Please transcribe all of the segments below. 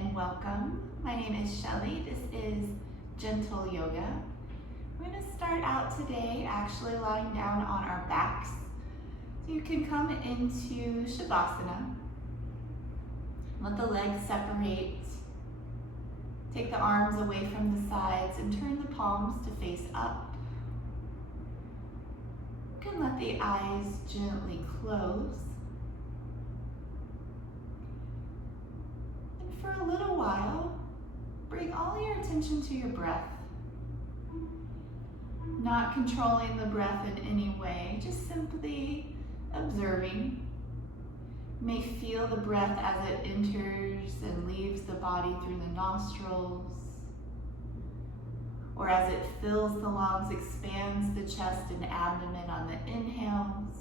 and welcome. My name is Shelley. This is Gentle Yoga. We're going to start out today actually lying down on our backs. So you can come into Shavasana. Let the legs separate. Take the arms away from the sides and turn the palms to face up. You can let the eyes gently close. For a little while, bring all your attention to your breath. Not controlling the breath in any way, just simply observing. You may feel the breath as it enters and leaves the body through the nostrils, or as it fills the lungs, expands the chest and abdomen on the inhales,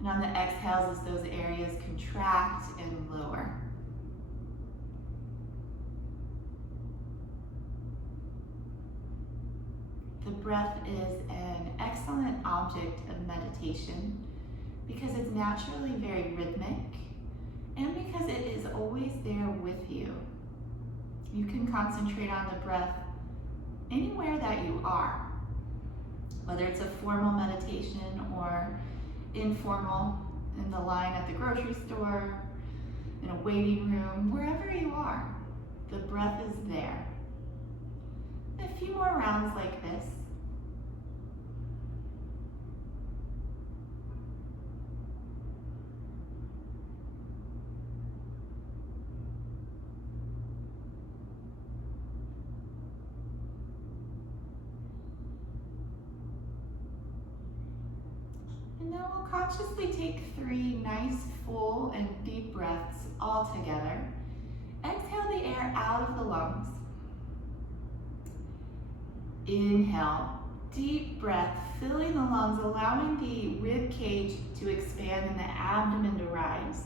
and on the exhales as those areas contract and lower. The breath is an excellent object of meditation because it's naturally very rhythmic and because it is always there with you. You can concentrate on the breath anywhere that you are, whether it's a formal meditation or informal in the line at the grocery store, in a waiting room, wherever you are, the breath is there. A few more rounds like this. And now we'll consciously take 3 nice, full, and deep breaths all together. Exhale the air out of the lungs. Inhale, deep breath, filling the lungs, allowing the rib cage to expand and the abdomen to rise.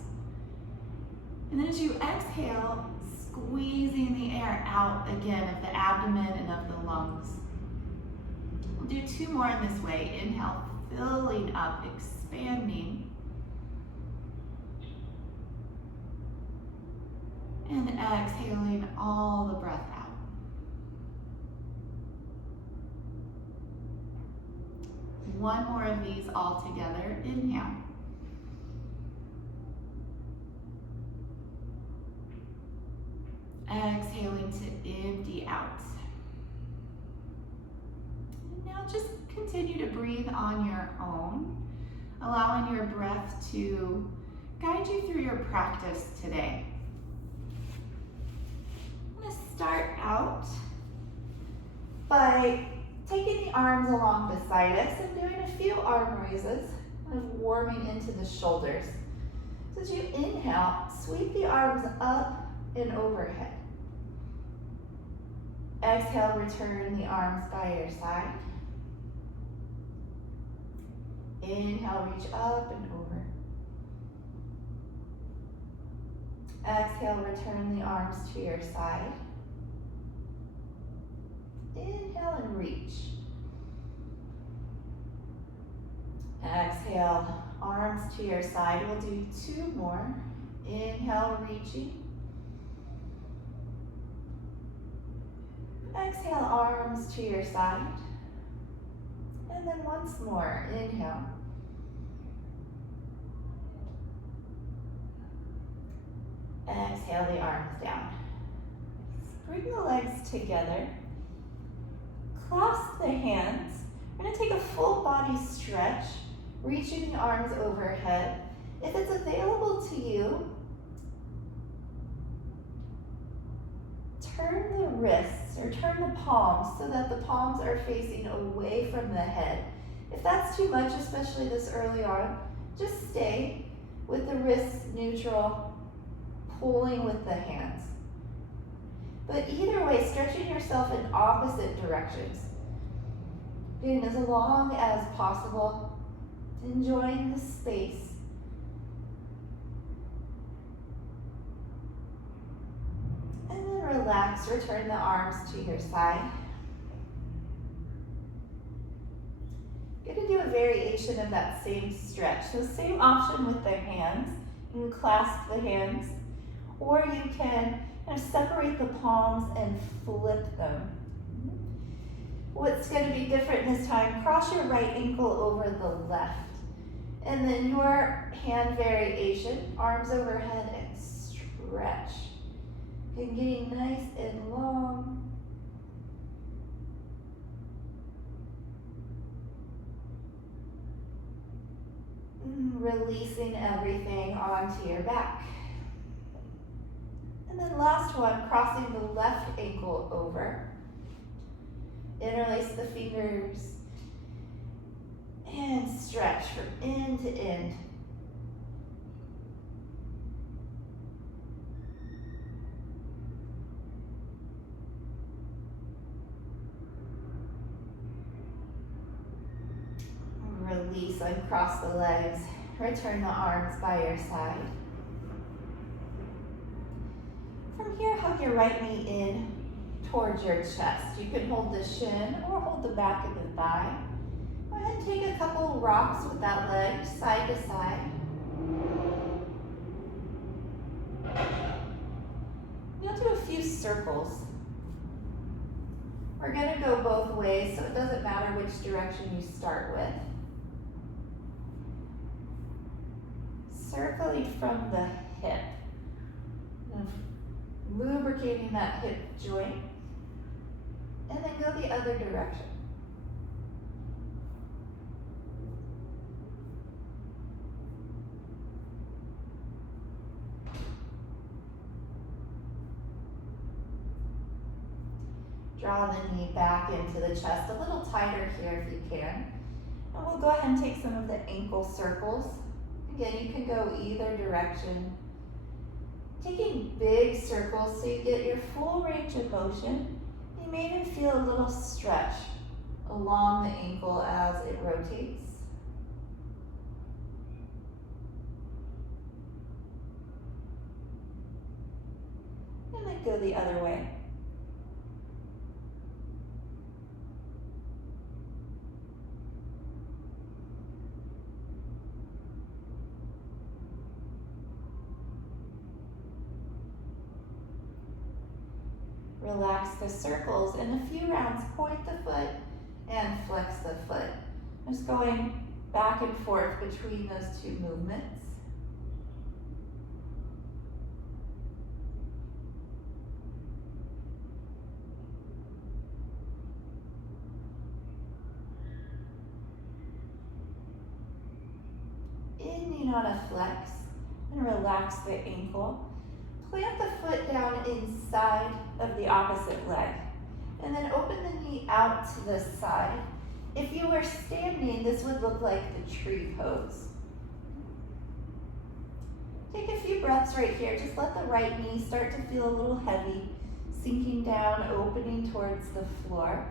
And then as you exhale, squeezing the air out again of the abdomen and of the lungs. We'll do 2 more in this way. Inhale, filling up, expanding. And exhaling all the breath out. One more of these all together. Inhale. Exhaling to empty out. And now just continue to breathe on your own, allowing your breath to guide you through your practice today. I'm going to start out by taking the arms along beside us and doing a few arm raises, kind of warming into the shoulders. So as you inhale, sweep the arms up and overhead. Exhale, return the arms by your side. Inhale, reach up and over. Exhale, return the arms to your side. Inhale and reach. Exhale, arms to your side. We'll do 2 more. Inhale, reaching. Exhale, arms to your side. And then once more, inhale. Exhale the arms down. Bring the legs together. Clasp the hands. We're going to take a full body stretch, reaching the arms overhead. If it's available to you, turn the wrists or turn the palms so that the palms are facing away from the head. If that's too much, especially this early on, just stay with the wrists neutral, pulling with the hands. But either way, stretching yourself in opposite directions. Being as long as possible, enjoying the space. And then relax, return the arms to your side. Going to do a variation of that same stretch. So same option with the hands. You can clasp the hands, or you can Kind of separate the palms and flip them. What's going to be different this time, cross your right ankle over the left. And then your hand variation, arms overhead and stretch. And getting nice and long. Releasing everything onto your back. And then last one, crossing the left ankle over. Interlace the fingers and stretch from end to end. Release, uncross the legs. Return the arms by your side. From here, hug your right knee in towards your chest. You can hold the shin or hold the back of the thigh. Go ahead and take a couple rocks with that leg, side to side. You'll do a few circles. We're going to go both ways, so it doesn't matter which direction you start with. Circling from the hip. Lubricating that hip joint. And then go the other direction. Draw the knee back into the chest, a little tighter here if you can. And we'll go ahead and take some of the ankle circles. Again, you can go either direction. Taking big circles so you get your full range of motion. You may even feel a little stretch along the ankle as it rotates. And then go the other way. Relax the circles. In a few rounds, point the foot and flex the foot. Just going back and forth between those two movements. Inhale on a flex and relax the ankle. Plant the foot down inside of the opposite leg. And then open the knee out to the side. If you were standing, this would look like the tree pose. Take a few breaths right here. Just let the right knee start to feel a little heavy, sinking down, opening towards the floor.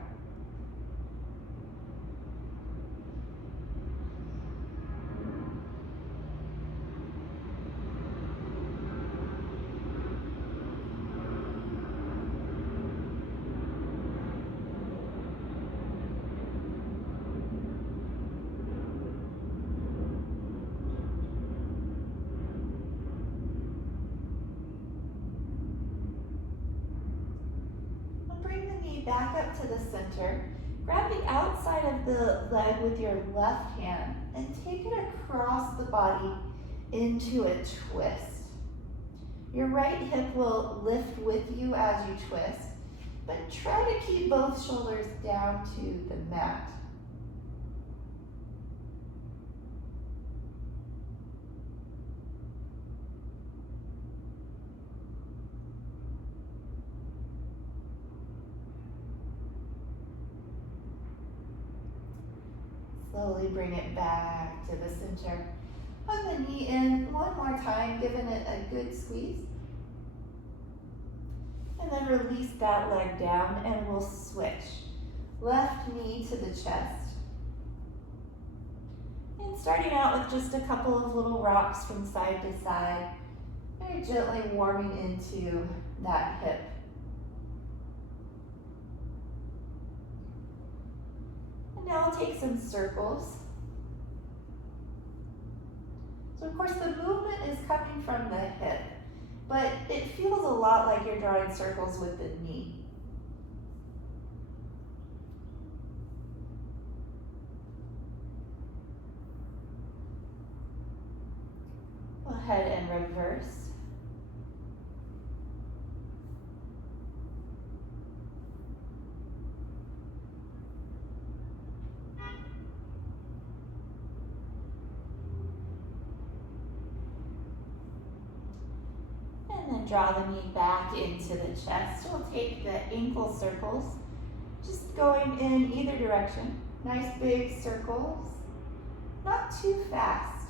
Back up to the center. Grab the outside of the leg with your left hand and take it across the body into a twist. Your right hip will lift with you as you twist, but try to keep both shoulders down to the mat. Slowly bring it back to the center. Hug the knee in one more time, giving it a good squeeze. And then release that leg down and we'll switch. Left knee to the chest. And starting out with just a couple of little rocks from side to side, very gently warming into that hip. Now I'll take some circles. So of course the movement is coming from the hip, but it feels a lot like you're drawing circles with the knee. Go ahead and reverse. And then draw the knee back into the chest. We'll take the ankle circles, just going in either direction. Nice big circles, not too fast.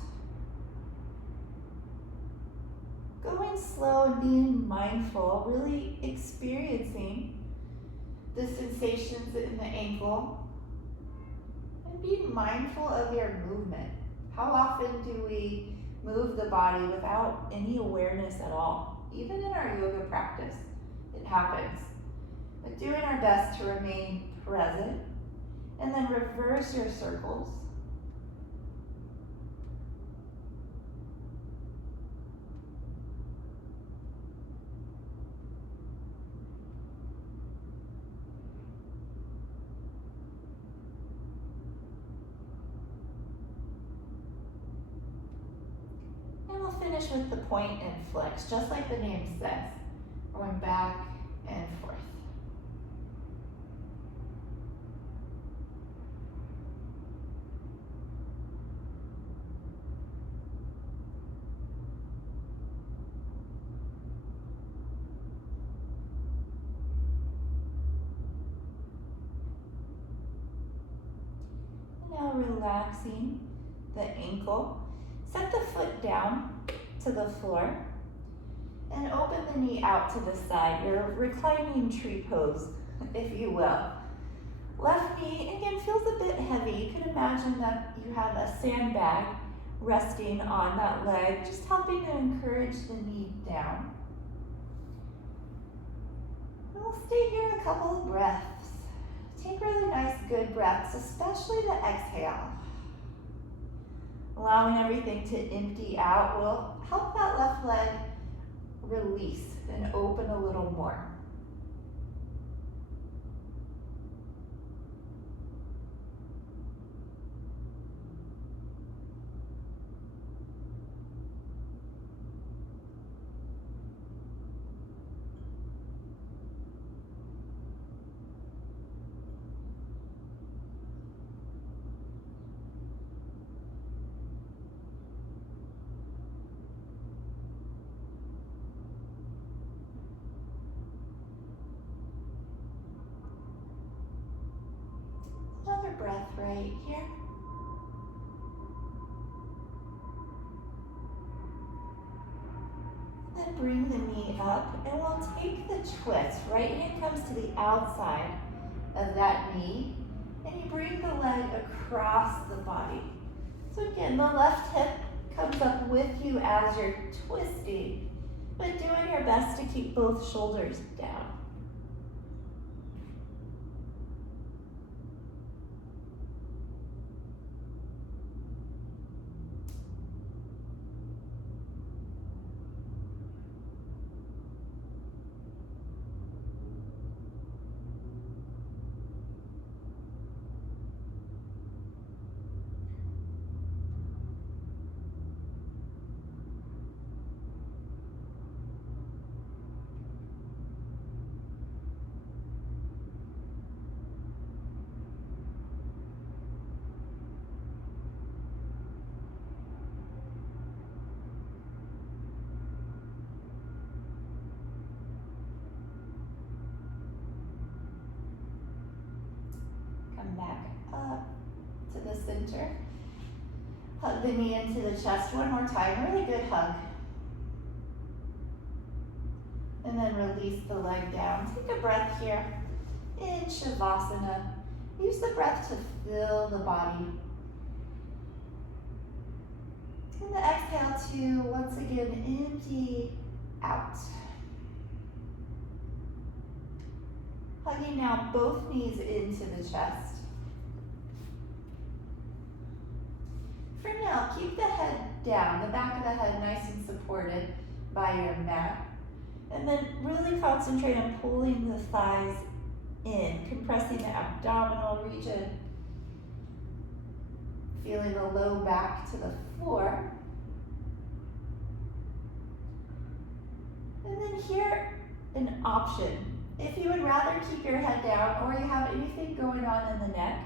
Going slow and being mindful, really experiencing the sensations in the ankle and being mindful of your movement. How often do we move the body without any awareness at all? Even in our yoga practice, it happens. But doing our best to remain present and then reverse your circles. And we'll finish with the point and flex, just like the name says, going back and forth. And now relaxing the ankle. Set the foot down to the floor and open the knee out to the side. Your reclining tree pose, if you will. Left knee, again, feels a bit heavy. You can imagine that you have a sandbag resting on that leg, just helping to encourage the knee down. And we'll stay here a couple of breaths. Take really nice, good breaths, especially the exhale. Allowing everything to empty out will help that left leg release and open a little more. Another breath right here. Then bring the knee up and we'll take the twist. Right hand comes to the outside of that knee and you bring the leg across the body. So again, the left hip comes up with you as you're twisting, but doing your best to keep both shoulders down. Come back up to the center. Hug the knee into the chest one more time. Really good hug. And then release the leg down. Take a breath here in Shavasana. Use the breath to fill the body. And the exhale to, once again, empty out. Hugging now both knees into the chest. For now, keep the head down, the back of the head nice and supported by your mat. And then really concentrate on pulling the thighs in, compressing the abdominal region. Feeling the low back to the floor. And then here, an option. If you would rather keep your head down or you have anything going on in the neck,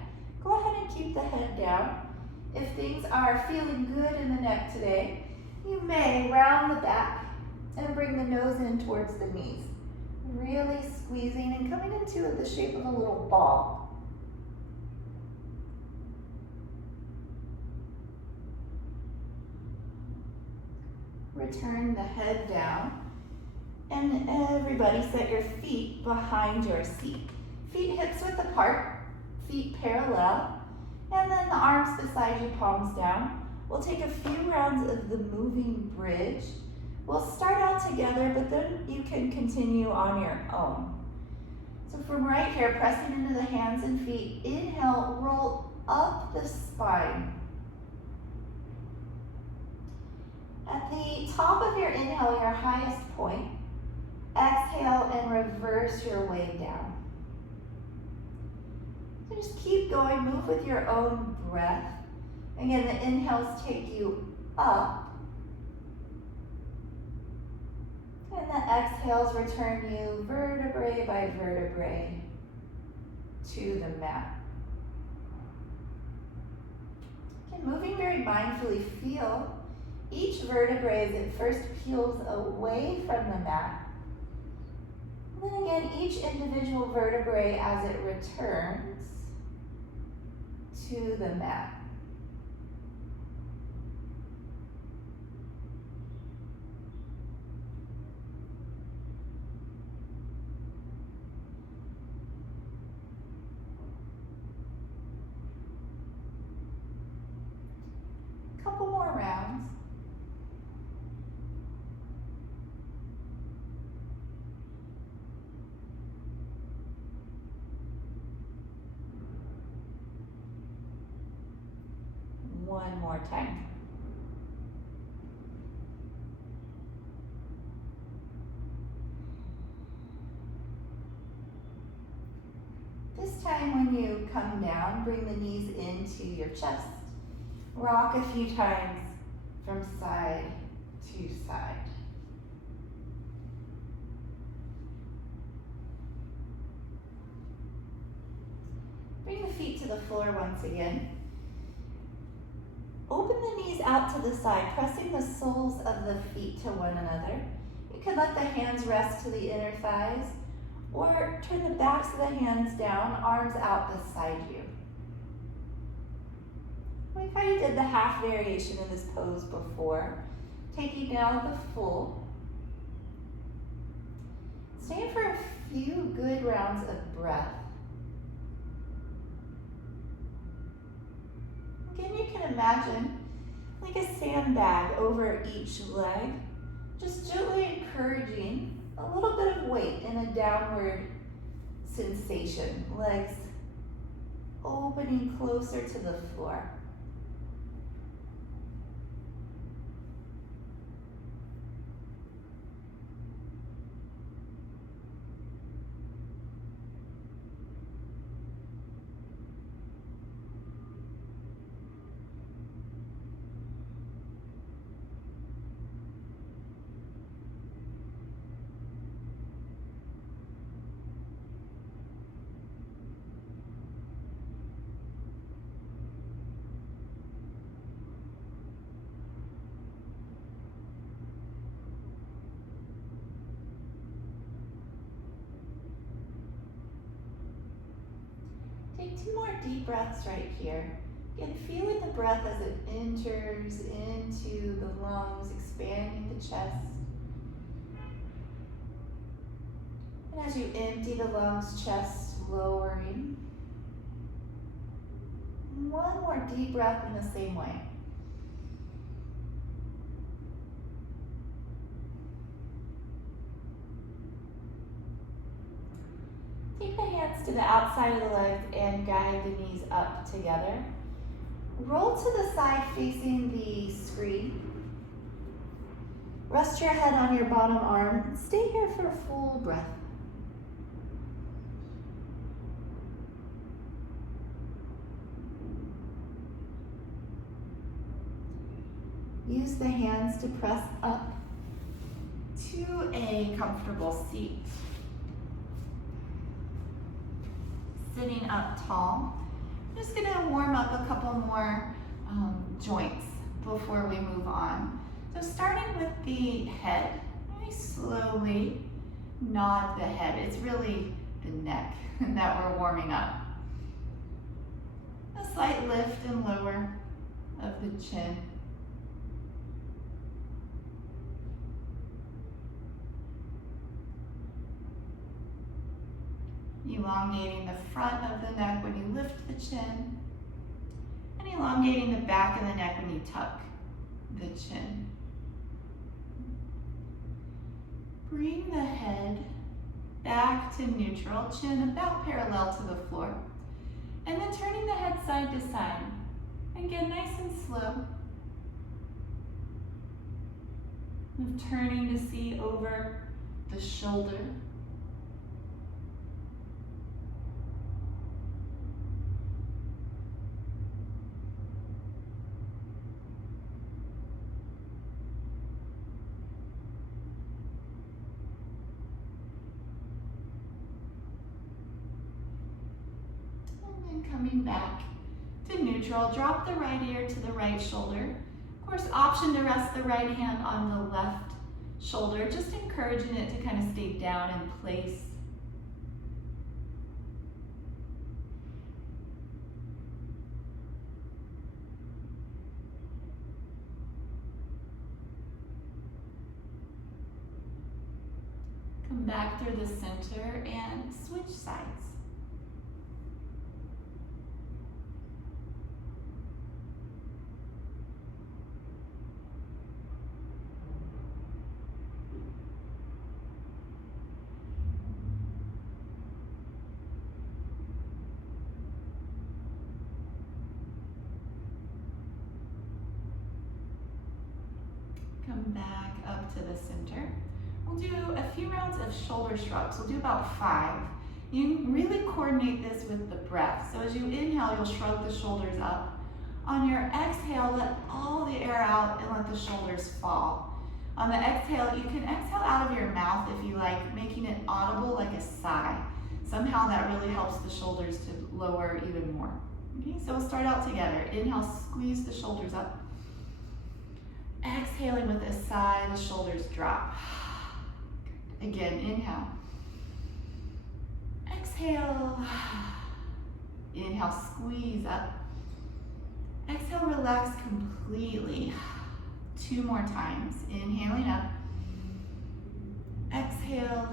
go ahead and keep the head down. If things are feeling good in the neck today, you may round the back and bring the nose in towards the knees. Really squeezing and coming into the shape of a little ball. Return the head down. And everybody set your feet behind your seat. Feet hips width apart, feet parallel, and then the arms beside you, palms down. We'll take a few rounds of the moving bridge. We'll start out together, but then you can continue on your own. So from right here, pressing into the hands and feet, inhale, roll up the spine. At the top of your inhale, your highest point, exhale and reverse your way down. So just keep going, move with your own breath. Again, the inhales take you up. And the exhales return you vertebrae by vertebrae to the mat. Again, moving very mindfully, feel each vertebrae as it first peels away from the mat. And then again, each individual vertebrae as it returns to the mat. Couple more rounds. One more time. This time when you come down, bring the knees into your chest. Rock a few times from side to side. Bring the feet to the floor once again. Open the knees out to the side, pressing the soles of the feet to one another. You can let the hands rest to the inner thighs, or turn the backs of the hands down, arms out beside you. Like how you did the half variation in this pose before. Taking down the full. Stand for a few good rounds of breath. Again, you can imagine like a sandbag over each leg, just gently encouraging a little bit of weight in a downward sensation. Legs opening closer to the floor. Take two more deep breaths right here. Again, feeling the breath as it enters into the lungs, expanding the chest. And as you empty the lungs, chest lowering. One more deep breath in the same way. Take the hands to the outside of the legs and guide the knees up together. Roll to the side facing the screen. Rest your head on your bottom arm and stay here for a full breath. Use the hands to press up to a comfortable seat. Sitting up tall. I'm just gonna warm up a couple more joints before we move on. So starting with the head, very slowly nod the head. It's really the neck that we're warming up. A slight lift and lower of the chin. Elongating the front of the neck when you lift the chin, and elongating the back of the neck when you tuck the chin. Bring the head back to neutral, chin about parallel to the floor, and then turning the head side to side. Again, nice and slow. And turning to see over the shoulder. Coming back to neutral, drop the right ear to the right shoulder. Of course, option to rest the right hand on the left shoulder, just encouraging it to kind of stay down in place. Come back through the center and switch sides. Come back up to the center. We'll do a few rounds of shoulder shrugs. We'll do about 5. You can really coordinate this with the breath. So as you inhale, you'll shrug the shoulders up. On your exhale, let all the air out and let the shoulders fall. On the exhale, you can exhale out of your mouth if you like, making it audible like a sigh. Somehow that really helps the shoulders to lower even more. Okay, so we'll start out together. Inhale, squeeze the shoulders up. Exhaling with a sigh, the shoulders drop. Again, inhale. Exhale. Inhale, squeeze up. Exhale, relax completely. 2 more times. Inhaling up. Exhale.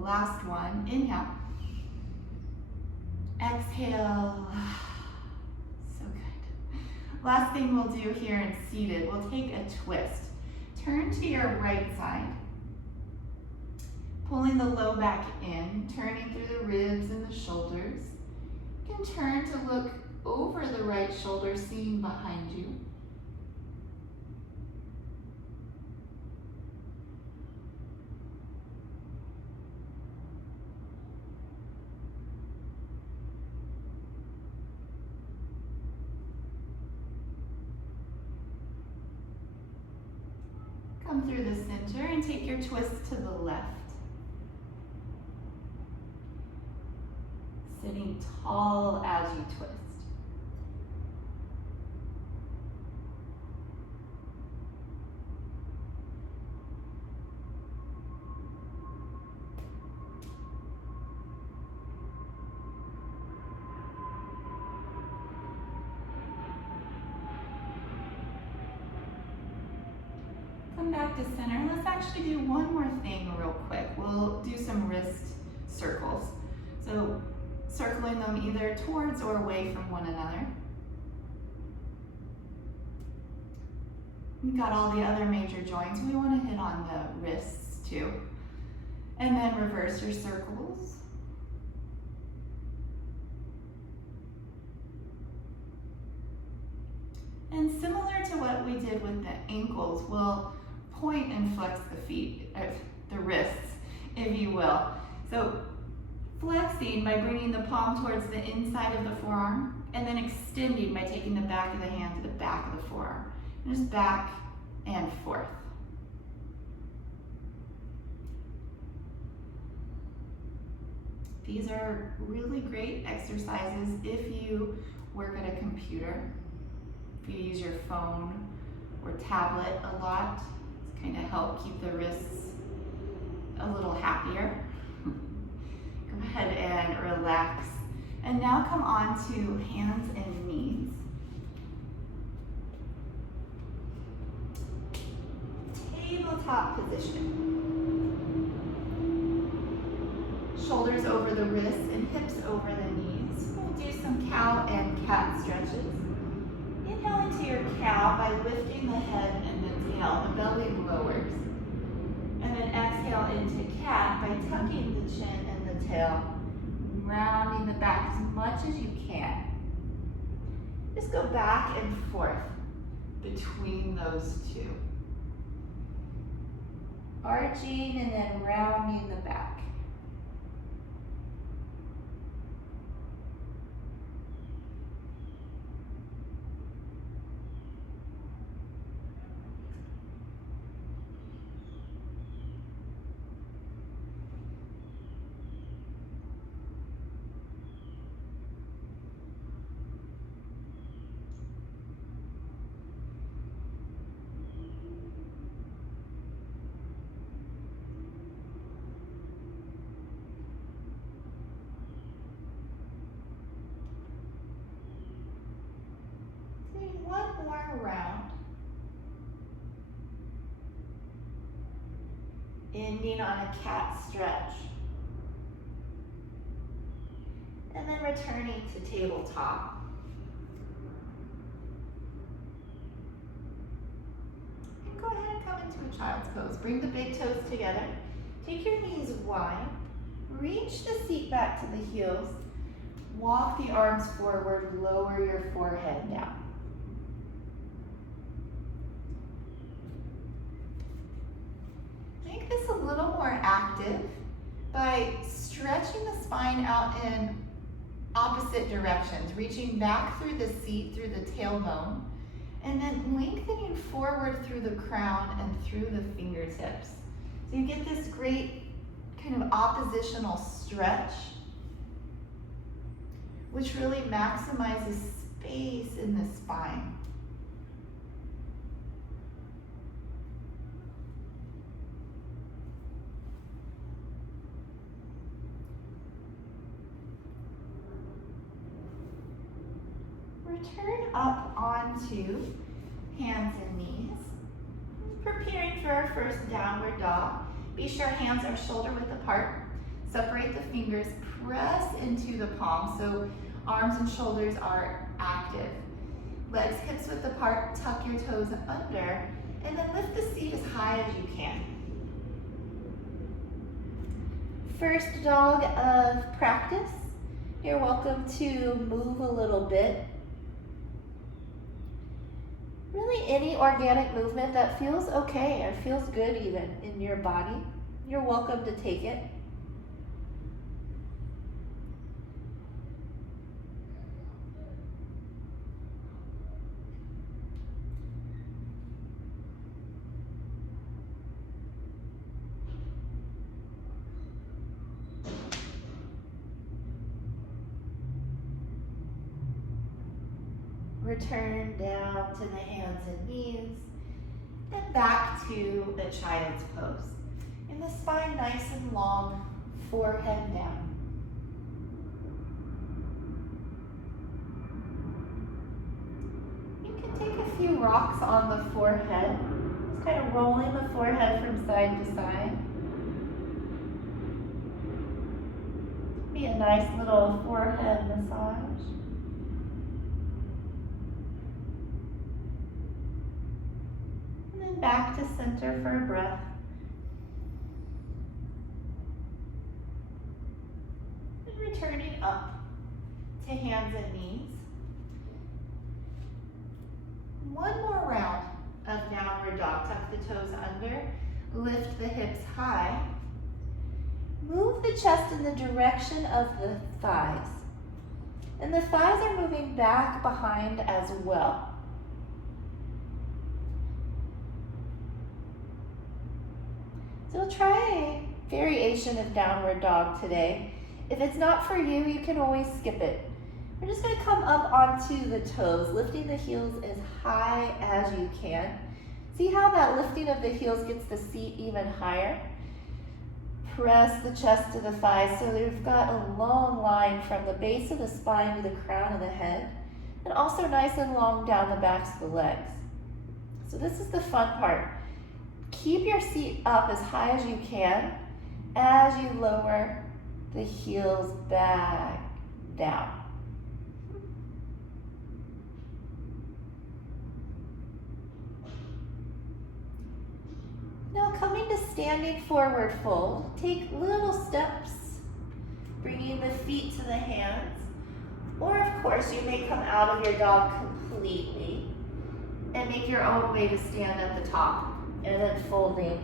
Last one. Inhale. Exhale. So good. Last thing we'll do here in seated, we'll take a twist. Turn to your right side. Pulling the low back in, turning through the ribs and the shoulders. You can turn to look over the right shoulder, seeing behind you. Come through the center and take your twist to the left. Sitting tall as you twist. Come back to center. Let's actually do one more thing real quick. We'll do some wrist circles. So circling them either towards or away from one another. We've got all the other major joints. We want to hit on the wrists too. And then reverse your circles. And similar to what we did with the ankles, we'll point and flex the feet, the wrists, if you will. So flexing by bringing the palm towards the inside of the forearm, and then extending by taking the back of the hand to the back of the forearm. And just back and forth. These are really great exercises if you work at a computer, if you use your phone or tablet a lot, to kind of help keep the wrists a little happier. Go ahead and relax. And now come on to hands and knees. Tabletop position. Shoulders over the wrists and hips over the knees. We'll do some cow and cat stretches. Inhale into your cow by lifting the head and the tail, the belly lowers. And then exhale into cat by tucking the chin and the tail, rounding the back as much as you can. Just go back and forth between those two. Arching and then rounding the back. One more round. Ending on a cat stretch. And then returning to tabletop. And go ahead and come into a child's pose. Bring the big toes together. Take your knees wide. Reach the seat back to the heels. Walk the arms forward. Lower your forehead down. Make this a little more active by stretching the spine out in opposite directions, reaching back through the seat, through the tailbone, and then lengthening forward through the crown and through the fingertips. So you get this great kind of oppositional stretch, which really maximizes space in the spine. Return up onto hands and knees. Preparing for our first downward dog. Be sure hands are shoulder width apart. Separate the fingers, press into the palms so arms and shoulders are active. Legs hips width apart, tuck your toes under, and then lift the seat as high as you can. First dog of practice. You're welcome to move a little bit. Really any organic movement that feels okay or feels good even in your body, you're welcome to take it. Return down to the hands and knees, and back to the child's pose. And the spine nice and long, forehead down. You can take a few rocks on the forehead, just kind of rolling the forehead from side to side. Be a nice little forehead massage. Back to center for a breath. And returning up to hands and knees. One more round of downward dog. Tuck the toes under, lift the hips high. Move the chest in the direction of the thighs. And the thighs are moving back behind as well. So we'll try a variation of downward dog today. If it's not for you, you can always skip it. We're just going to come up onto the toes, lifting the heels as high as you can. See how that lifting of the heels gets the seat even higher? Press the chest to the thighs so we've got a long line from the base of the spine to the crown of the head, and also nice and long down the backs of the legs. So this is the fun part. Keep your seat up as high as you can as you lower the heels back down. Now coming to standing forward fold, take little steps, bringing the feet to the hands, or of course you may come out of your dog completely and make your own way to stand at the top, and then folding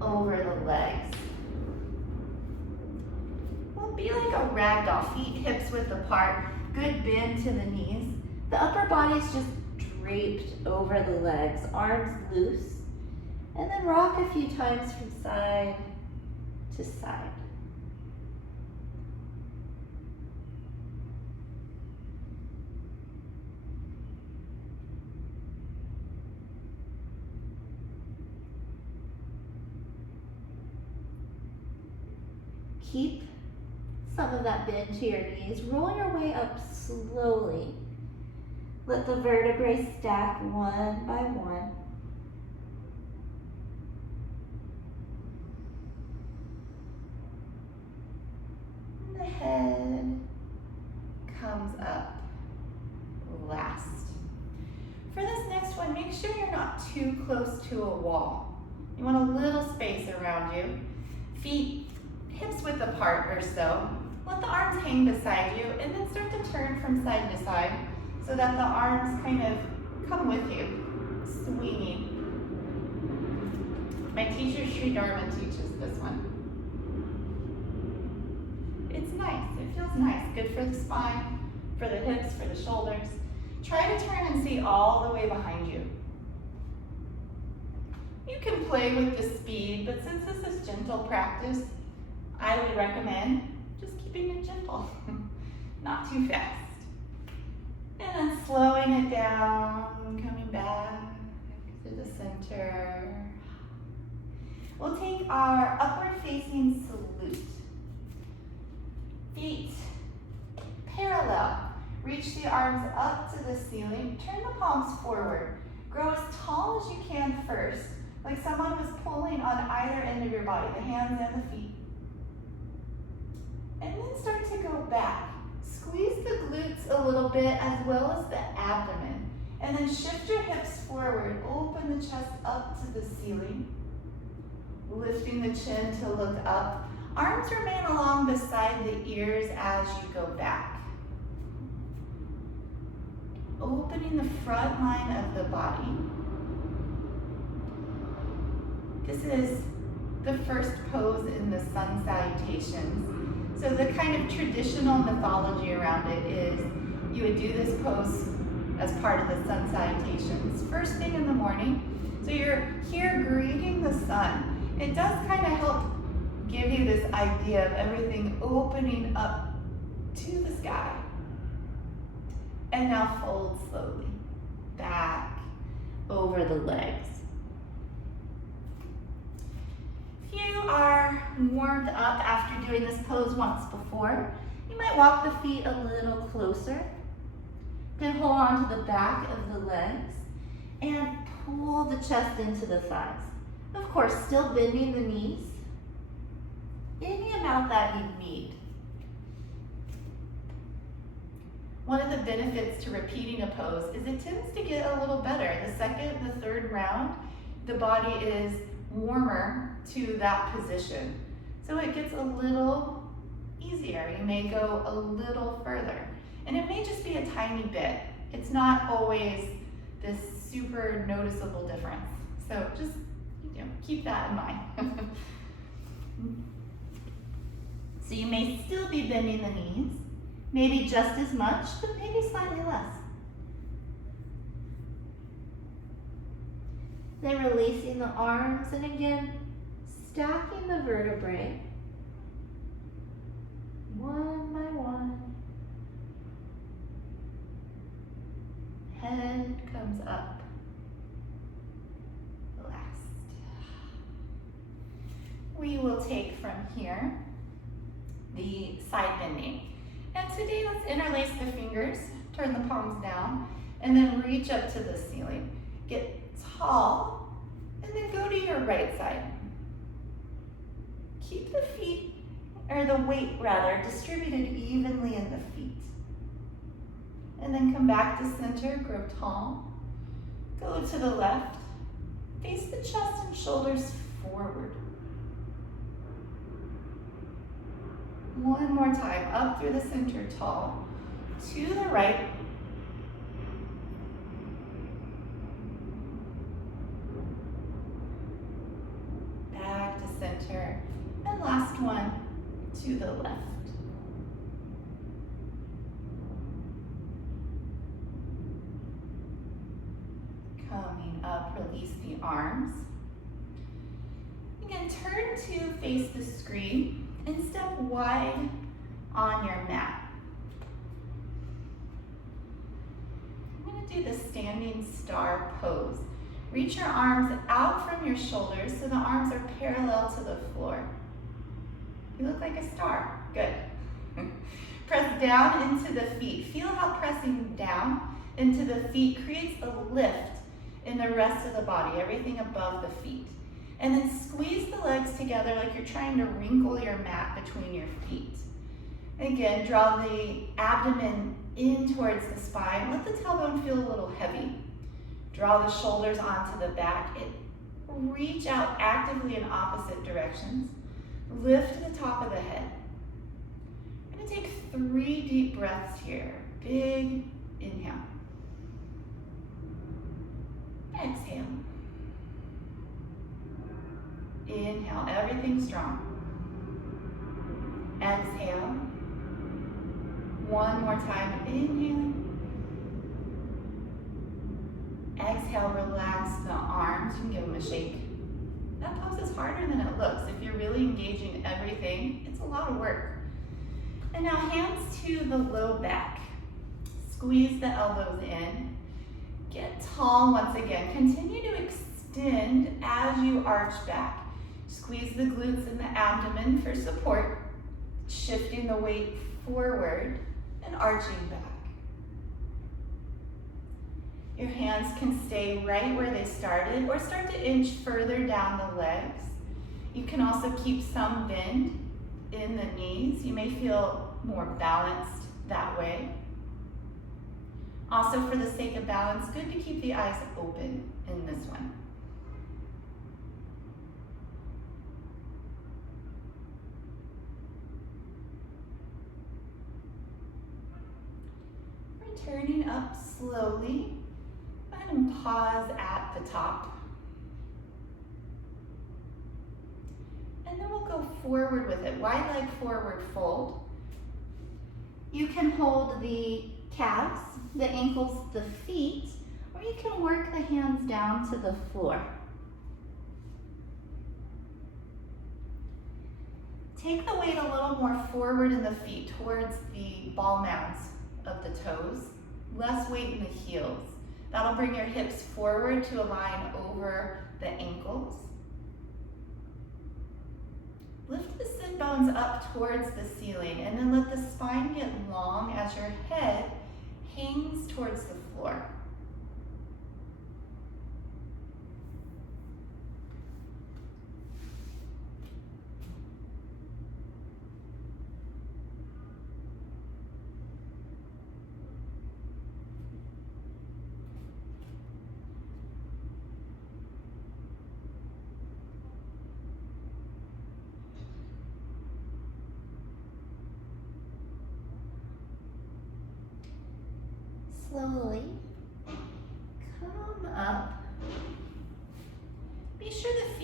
over the legs. Well, be like a ragdoll, feet hips width apart, good bend to the knees. The upper body's just draped over the legs, arms loose. And then rock a few times from side to side. Keep some of that bend to your knees. Roll your way up slowly. Let the vertebrae stack one by one. The head comes up last. For this next one, make sure you're not too close to a wall. You want a little space around you. Feet hips width apart or so. Let the arms hang beside you and then start to turn from side to side so that the arms kind of come with you, swinging. My teacher, Sri Dharma, teaches this one. It's nice, it feels nice. Good for the spine, for the hips, for the shoulders. Try to turn and see all the way behind you. You can play with the speed, but since this is gentle practice, I would recommend just keeping it gentle, not too fast. And then slowing it down, coming back to the center. We'll take our upward facing salute. Feet parallel. Reach the arms up to the ceiling. Turn the palms forward. Grow as tall as you can first, like someone was pulling on either end of your body, the hands and the feet. And then start to go back. Squeeze the glutes a little bit as well as the abdomen. And then shift your hips forward. Open the chest up to the ceiling. Lifting the chin to look up. Arms remain along beside the ears as you go back. Opening the front line of the body. This is the first pose in the sun salutations. So the kind of traditional mythology around it is you would do this pose as part of the sun salutations first thing in the morning. So you're here greeting the sun. It does kind of help give you this idea of everything opening up to the sky. And now fold slowly back over the legs. If you are warmed up after doing this pose once before, you might walk the feet a little closer. Then hold on to the back of the legs and pull the chest into the thighs. Of course, still bending the knees, any amount that you need. One of the benefits to repeating a pose is it tends to get a little better. The second, the third round, the body is warmer to that position. So it gets a little easier. You may go a little further. And it may just be a tiny bit. It's not always this super noticeable difference. So just keep that in mind. So you may still be bending the knees, maybe just as much, but maybe slightly less. Then releasing the arms, and again, stacking the vertebrae, one by one. Head comes up. Last. We will take from here the side bending. And today let's interlace the fingers, turn the palms down, and then reach up to the ceiling. Get tall, and then go to your right side. Keep the feet, or the weight rather, distributed evenly in the feet. And then come back to center, grow tall. Go to the left. Face the chest and shoulders forward. One more time, up through the center, tall. To the right. Back to center. And last one, to the left. Coming up, release the arms. Again, turn to face the screen and step wide on your mat. I'm going to do the standing star pose. Reach your arms out from your shoulders so the arms are parallel to the floor. You look like a star. Good. Press down into the feet. Feel how pressing down into the feet creates a lift in the rest of the body, everything above the feet. And then squeeze the legs together like you're trying to wrinkle your mat between your feet. Again, draw the abdomen in towards the spine. Let the tailbone feel a little heavy. Draw the shoulders onto the back. Reach out actively in opposite directions. Lift the top of the head. I'm going to take 3 deep breaths here. Big inhale. Exhale. Inhale, everything strong. Exhale. One more time, inhaling. Exhale, relax the arms. You can give them a shake. That pose is harder than it looks. If you're really engaging everything, it's a lot of work. And now hands to the low back. Squeeze the elbows in. Get tall once again. Continue to extend as you arch back. Squeeze the glutes and the abdomen for support. Shifting the weight forward and arching back. Your hands can stay right where they started or start to inch further down the legs. You can also keep some bend in the knees. You may feel more balanced that way. Also, for the sake of balance, good to keep the eyes open in this one. Returning up slowly. Go ahead and pause at the top. And then we'll go forward with it. Wide leg forward fold. You can hold the calves, the ankles, the feet, or you can work the hands down to the floor. Take the weight a little more forward in the feet towards the ball mounds of the toes. Less weight in the heels. That'll bring your hips forward to align over the ankles. Lift the sit bones up towards the ceiling and then let the spine get long as your head hangs towards the floor. Slowly come up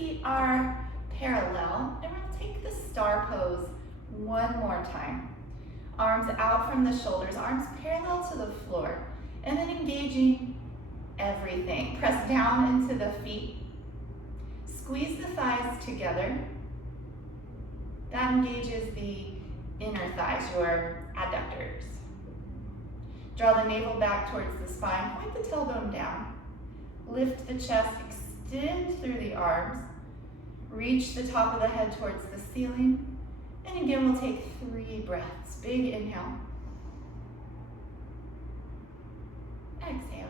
feet are parallel, and we'll take the star pose one more time. Arms out from the shoulders, arms parallel to the floor, and then engaging everything. Press down into the feet. Squeeze the thighs together. That engages the inner thighs, your adductors. Draw the navel back towards the spine, point the tailbone down. Lift the chest, extend through the arms. Reach the top of the head towards the ceiling. And again, we'll take 3 breaths. Big inhale. Exhale.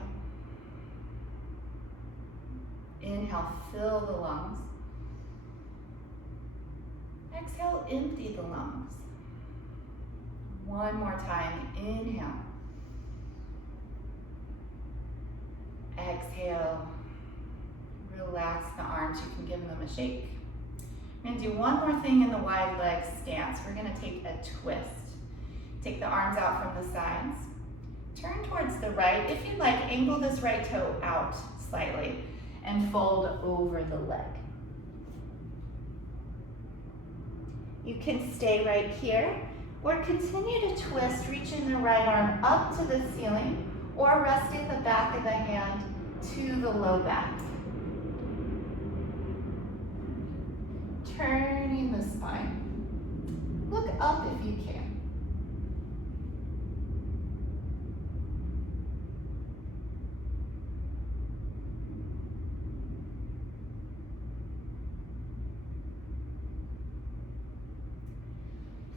Inhale, fill the lungs. Exhale, empty the lungs. One more time, inhale. Exhale. Relax the arms, you can give them a shake. We're gonna do one more thing in the wide leg stance. We're gonna take a twist. Take the arms out from the sides. Turn towards the right. If you'd like, angle this right toe out slightly and fold over the leg. You can stay right here or continue to twist, reaching the right arm up to the ceiling or resting the back of the hand to the low back. Turning the spine. Look up if you can.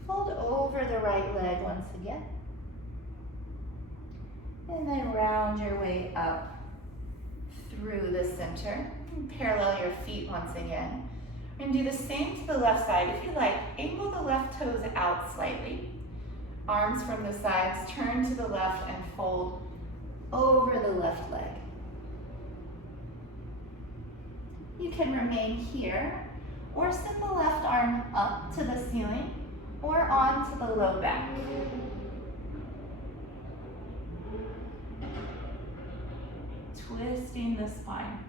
Fold over the right leg once again. And then round your way up through the center. And parallel your feet once again. We're gonna do the same to the left side. If you like, angle the left toes out slightly. Arms from the sides, turn to the left and fold over the left leg. You can remain here or send the left arm up to the ceiling or onto the low back. Twisting the spine.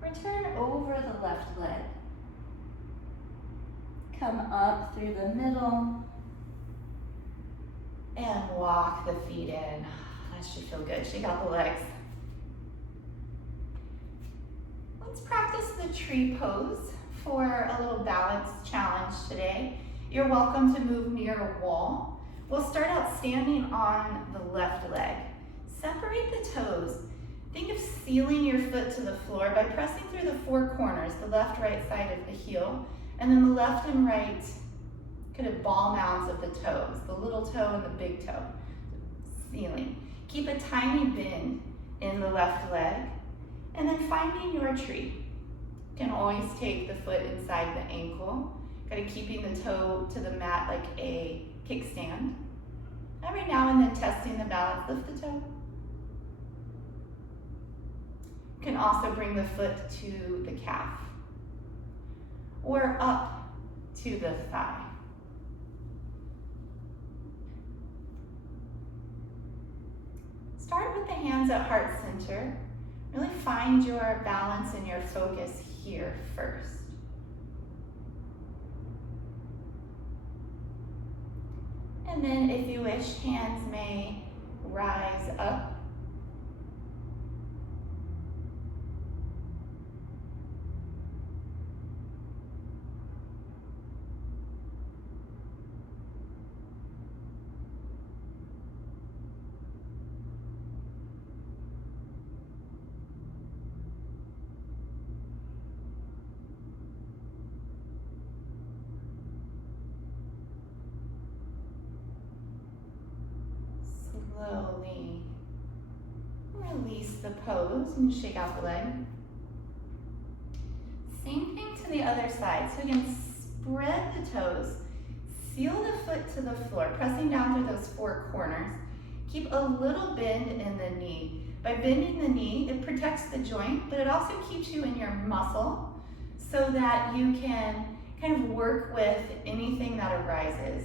Return over the left leg. Come up through the middle and walk the feet in. That should feel good. Shake out the legs. Let's practice the tree pose for a little balance challenge today. You're welcome to move near a wall. We'll start out standing on the left leg. Separate the toes. Think of sealing your foot to the floor by pressing through the 4 corners, the left, right side of the heel, and then the left and right kind of ball mounds of the toes, the little toe and the big toe, sealing. Keep a tiny bend in the left leg, and then finding your tree. You can always take the foot inside the ankle, kind of keeping the toe to the mat like a kickstand. Every now and then testing the balance, lift the toe. You can also bring the foot to the calf or up to the thigh. Start with the hands at heart center. Really find your balance and your focus here first. And then if you wish, hands may rise up. Slowly release the pose and shake out the leg. Same thing to the other side. So again, spread the toes, seal the foot to the floor, pressing down through those 4 corners. Keep a little bend in the knee. By bending the knee, it protects the joint, but it also keeps you in your muscle so that you can kind of work with anything that arises.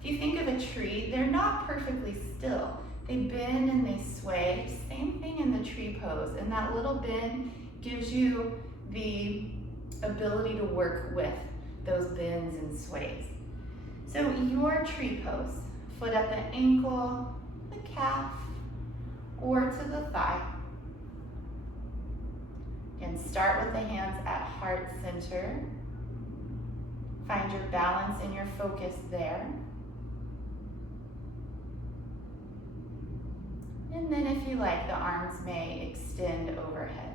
If you think of a tree, they're not perfectly still. They bend and they sway. Same thing in the tree pose. And that little bend gives you the ability to work with those bends and sways. So your tree pose, foot at the ankle, the calf, or to the thigh. Again, start with the hands at heart center. Find your balance and your focus there. And then if you like, the arms may extend overhead.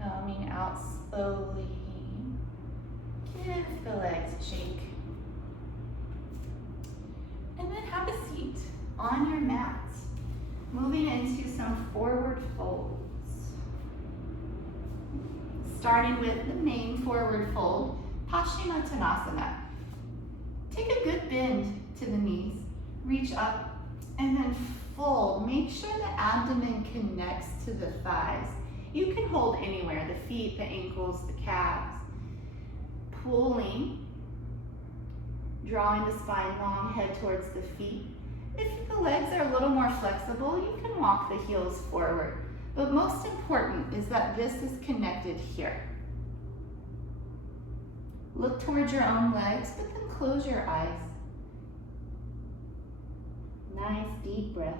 Coming out slowly. Give the legs a shake. And then have a seat on your mat. Moving into some forward folds. Starting with the main forward fold, Paschimottanasana. Take a good bend to the knees, reach up, and then fold. Make sure the abdomen connects to the thighs. You can hold anywhere, the feet, the ankles, the calves. Pulling, drawing the spine long, head towards the feet. If the legs are a little more flexible, you can walk the heels forward. But most important is that this is connected here. Look towards your own legs, but then close your eyes. Nice deep breaths.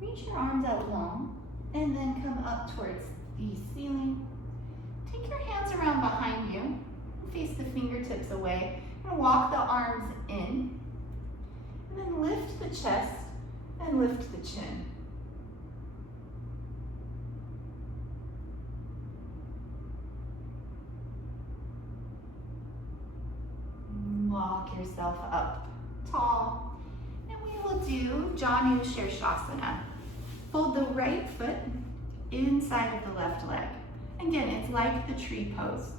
Reach your arms out long and then come up towards the ceiling. Take your hands around behind you, face the fingertips away, and walk the arms in. And then lift the chest and lift the chin. Walk yourself up tall. And we will do Janu Shirshasana. Fold the right foot inside of the left leg. Again, it's like the tree pose.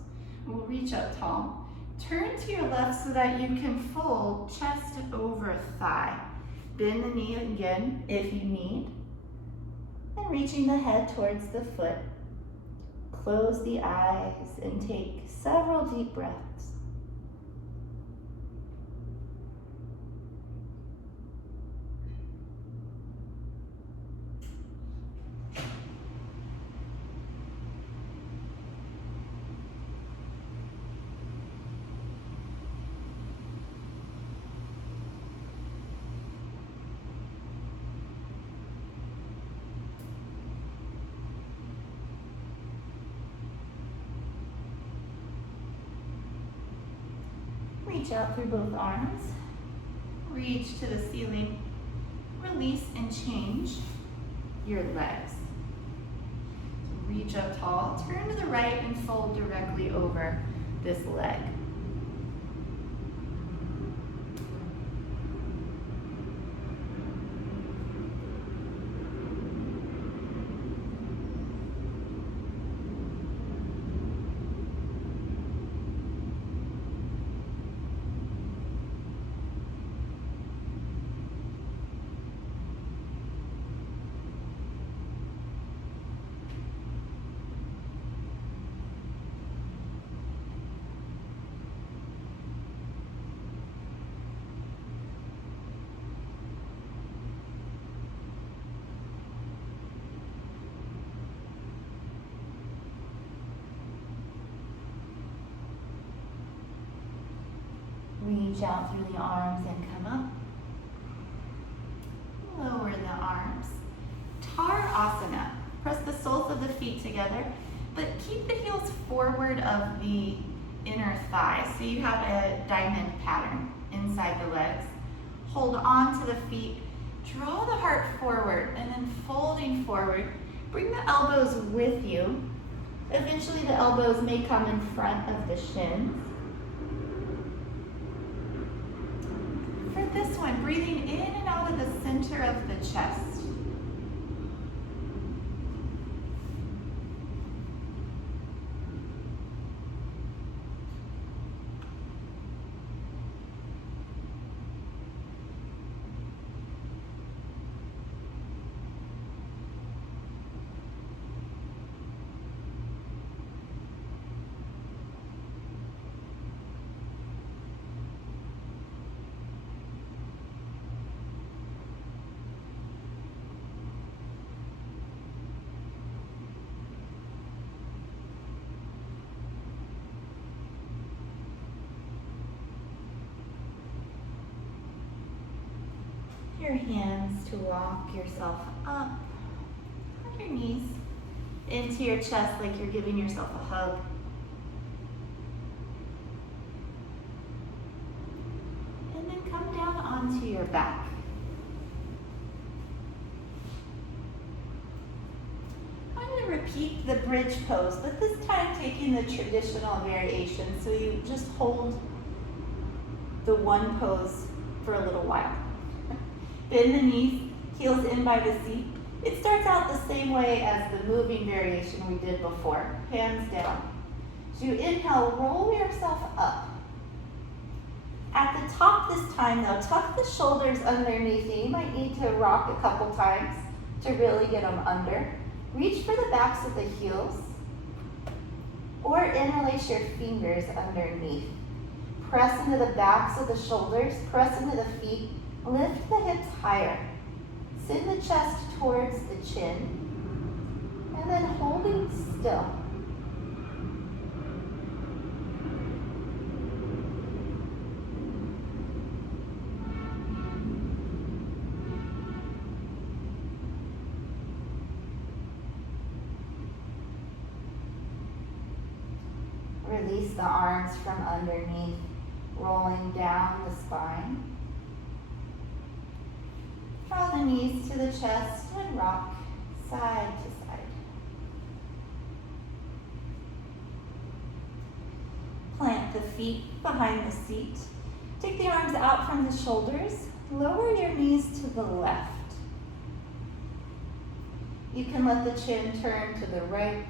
We'll reach up tall. Turn to your left so that you can fold chest over thigh. Bend the knee again if you need. And reaching the head towards the foot. Close the eyes and take several deep breaths. Reach out through both arms. Reach to the ceiling. Release and change your legs. So reach up tall. Turn to the right and fold directly over this leg. Reach out through the arms and come up. Lower the arms. Asana. Press the soles of the feet together, but keep the heels forward of the inner thigh. So you have a diamond pattern inside the legs. Hold on to the feet. Draw the heart forward and then folding forward. Bring the elbows with you. Eventually the elbows may come in front of the shins. For this one, breathing in and out of the center of the chest. Your hands to walk yourself up on your knees into your chest like you're giving yourself a hug. And then come down onto your back. I'm going to repeat the bridge pose, but this time taking the traditional variation. So you just hold the one pose for a little while. Bend the knees, heels in by the seat. It starts out the same way as the moving variation we did before, hands down. As you inhale, roll yourself up. At the top this time though, tuck the shoulders underneath you. You might need to rock a couple times to really get them under. Reach for the backs of the heels or interlace your fingers underneath. Press into the backs of the shoulders, press into the feet. Lift the hips higher. Send the chest towards the chin. And then holding still. Release the arms from underneath, rolling down the spine. Draw the knees to the chest and rock side to side. Plant the feet behind the seat. Take the arms out from the shoulders. Lower your knees to the left. You can let the chin turn to the right.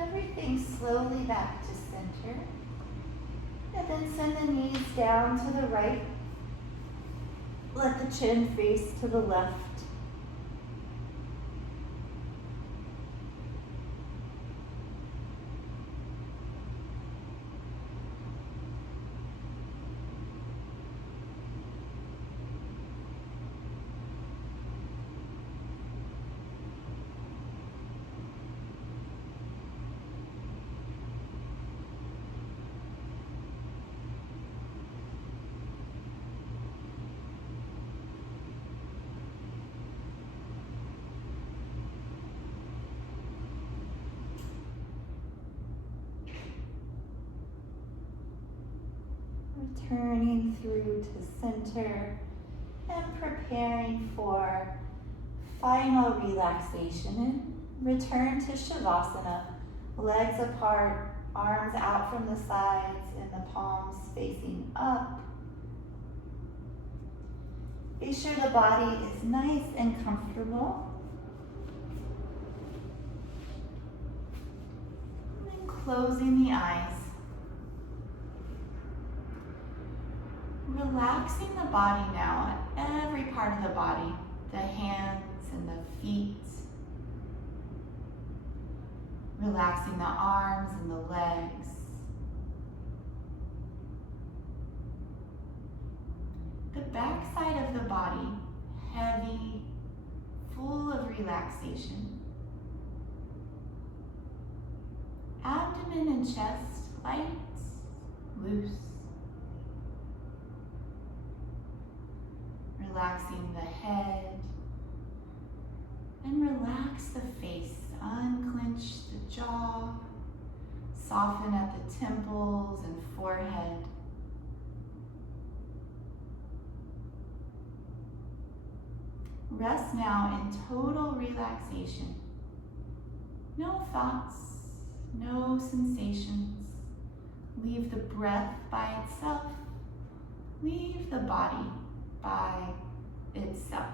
Everything slowly back to center. And then send the knees down to the right. Let the chin face to the left. Returning through to center and preparing for final relaxation. And return to Shavasana. Legs apart, arms out from the sides and the palms facing up. Be sure the body is nice and comfortable. And then closing the eyes. Relaxing the body now, every part of the body, the hands and the feet. Relaxing the arms and the legs. The back side of the body, heavy, full of relaxation. Abdomen and chest, light, loose. Relaxing the head. And relax the face. Unclench the jaw. Soften at the temples and forehead. Rest now in total relaxation. No thoughts, no sensations. Leave the breath by itself. Leave the body by itself.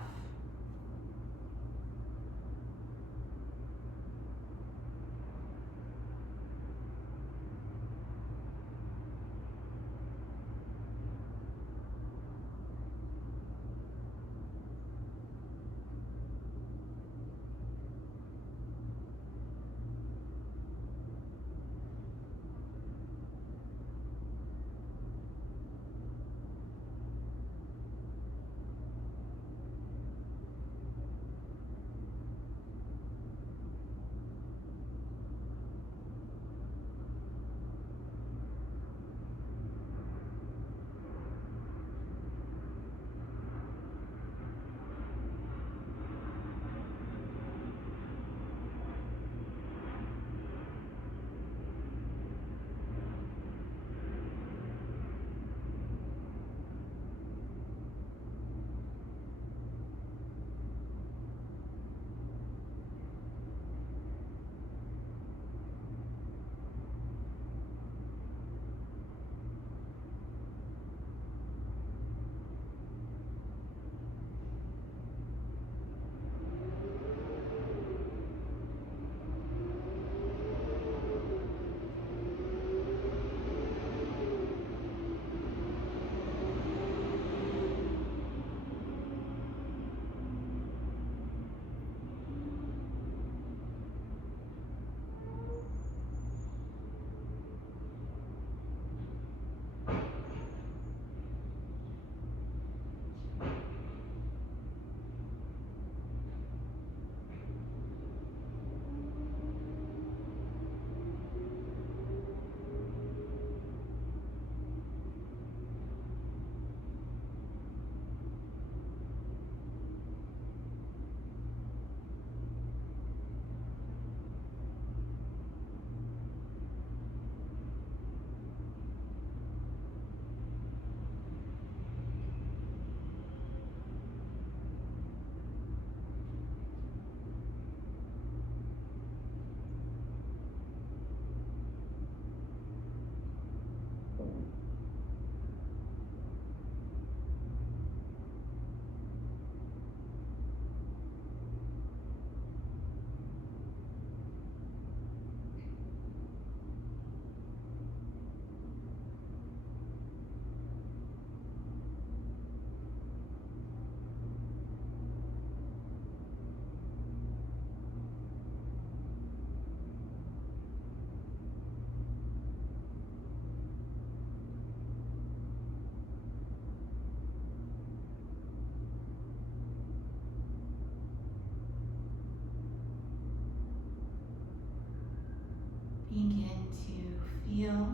Begin to feel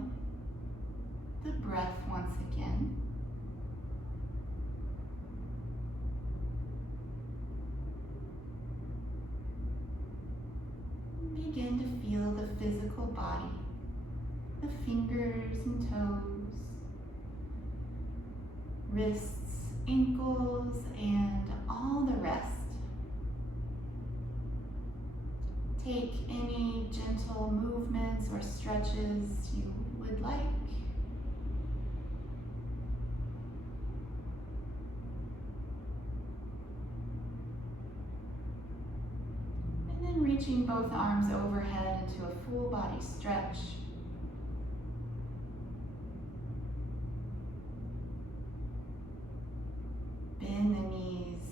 the breath once again. Begin to feel the physical body, the fingers and toes, wrists, ankles, and all the rest. Take any gentle movements or stretches you would like. reaching both arms overhead into a full body stretch. Bend the knees,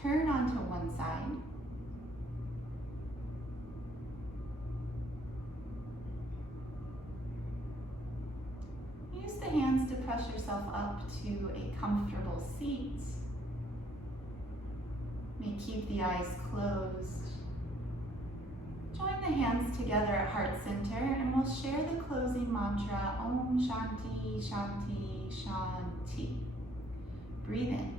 turn onto one side. Use the hands to press yourself up to a comfortable seat. You may keep the eyes closed. Join the hands together at heart center and we'll share the closing mantra, Om Shanti, Shanti, Shanti. Breathe in.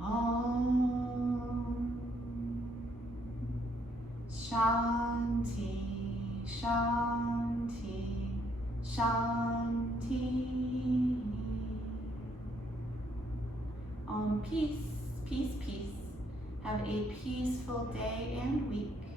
Om Shanti, Shanti, Shanti. Om peace, peace, peace. Have a peaceful day and week.